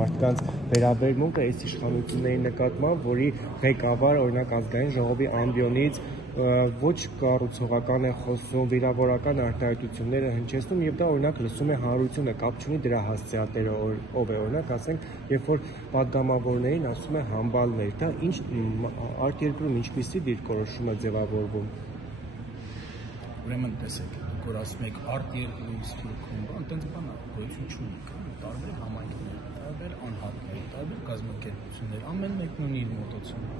մարդկանց վերաբերմունքը այս իշխանությունների նկատմամբ, որի ղեկավար օրինակ ազգային ժողովի ամբիոնից ոչ կառուցողական է խոսում, վիրավորական արտահայտությունները հնչեցնում եւ դա օրինակ լսում է հանրությունը, կապ չունի դրա հասցեատերը ով է, օրինակ ասենք, երբ որ պատգամավորներին ասում է համբալներ, դա ինչ արտերկրում ինչպիսի դիրքորոշում է ձևավորվում։ Ուրեմն տեսեք, որ ասում եք արտերկրում սփյուռքում, այդտենց բան գոյություն չունի, կան տարբեր համայնքներ, տարբեր անհատներ, տարբեր կազմակերպություններ, ամեն մեկն ունի իր մոտեցումը,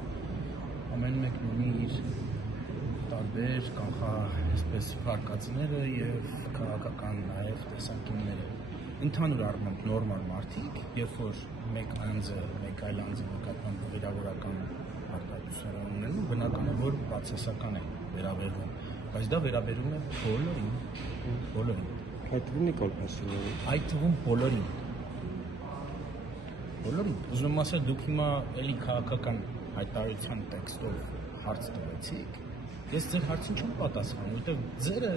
ամեն մեկն ունի իր տարբեր կանխահեսպես վարկածները եւ քաղաքական նաեւ տեսանկյունները։ Ընդհանուր առմամբ նորմալ մարդիկ, երբ որ մեկ այլ անձը նկատմամբ վիրավորական արտահայտություններ ունենում, բնական է, որ բացասական է վերաբերվում, բայց դա վերաբերում է բոլորին։ Այդ թվում Նիկոլ Փաշինյանին։ Այդ թվում բոլորին։ Ուզում եմ ասել, դուք հիմա էլի քաղաքական հայտարարության տեքստով հարց տվեցիք, ես ձեր հարցին չեմ պատասխանում, որովհետև ձերը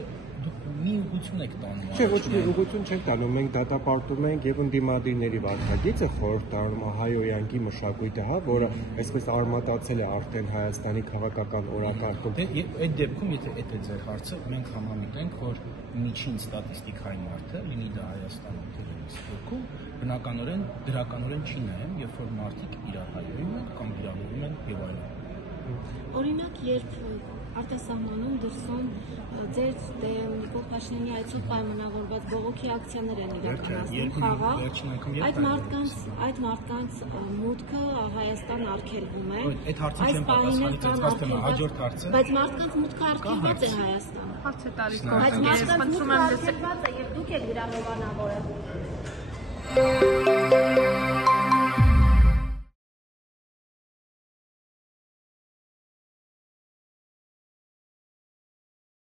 դուք մի ուղղություն եք տանում։ Չէ, ոչ մի ուղղություն չենք տանում, մենք դատապարտում ենք եւ ընդդիմադիրների վարքագիծը խորհուրդ տանում Հայոյանքի մշակույթը, որը այսպես արմատացել է արդեն Հայաստանի քաղաքական օրակարգում։ Այդ դեպքում, եթե այդ է ձեր հարցը, մենք համամիտենք, որ միջին ստատիստիկայի մարդը, լինի դա Հայաստանում, թե Սփյուռքում, բնականորեն դրականորեն չի նայում, երբ որ մարդիկ իրավահայտվում են կամ վիրավորվում են եւ այլն։ Օրինակ, երբ արտասահմանում դրսում ձեր Նիկոլ Փաշինյանի այցով պայմանավորված բողոքի ակցիաներ են իրականացնում խաղաղ, այդ մարդկանց մուտքը Հայաստան արգելվում է։ Այդ հարցին չեմ պատասխանի, հաջորդ հարցը։ Բայց մարդկանց մուտքը արգելված է Հայաստան։ Հարց է տալիս։ Բայց մարդկանց մուտքը արգելված է եւ դուք եք դրա հովանավորը։